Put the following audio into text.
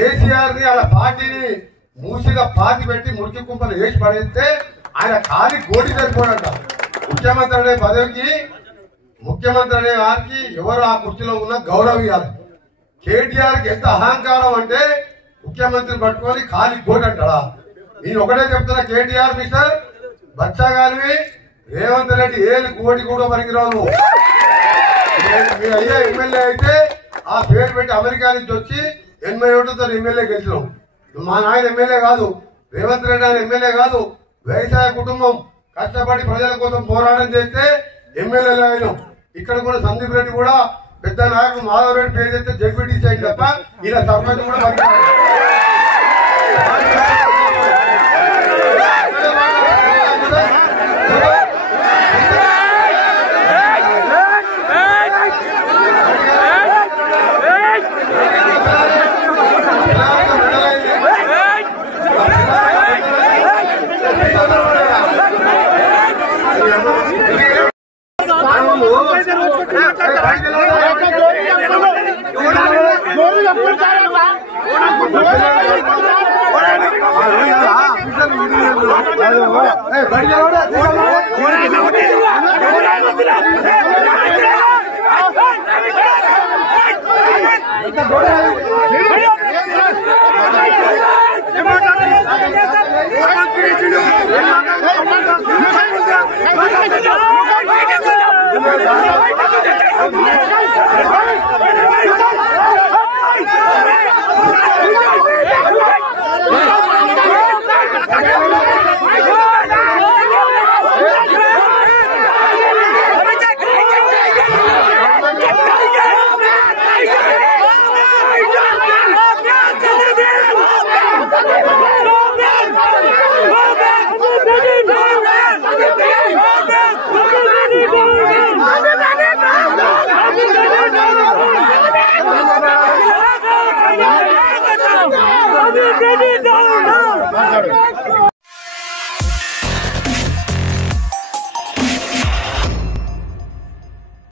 కేసీఆర్ ని అలా పార్టీని మూసిగా పాతి పెట్టి మురికి కుంపలు వేసి పడేస్తే ఆయన ఖాళీ గోడి సరిపోడంట. ముఖ్యమంత్రి అనే పదవికి ముఖ్యమంత్రి అనే వారికి ఎవరు ఆ కుర్చీలో ఉన్న గౌరవం ఇవ్వాలి. కేటీఆర్ కి ఎంత అహంకారం అంటే ముఖ్యమంత్రి పట్టుకొని ఖాళీ గోడి అంటాడా? నేను ఒకటే చెప్తున్నా, కేటీఆర్ మిస్టర్ బచ్చాగాలివి రేవంత్ రెడ్డి ఏది గోడి కూడా పనికిరావు. మీ అయ్యా ఎమ్మెల్యే అయితే ఆ పేరు పెట్టి అమెరికా నుంచి వచ్చి 80 ఓట్లతో ఎమ్మెల్యే గెలిచినాం. మా నాయన ఎమ్మెల్యే కాదు, రేవంత్ రెడ్డి ఆయన ఎమ్మెల్యే కాదు. వ్యవసాయ కుటుంబం కష్టపడి ప్రజల కోసం పోరాటం చేస్తే ఎమ్మెల్యేలు అయినాం. ఇక్కడ కూడా సందీప్ రెడ్డి కూడా పెద్ద నాయకుడు మాధవ్ రెడ్డి పేరు చేస్తే జడ్పీటీసీ అయింది తప్ప ఇలా సర్పంచ్ కూడా बड़ी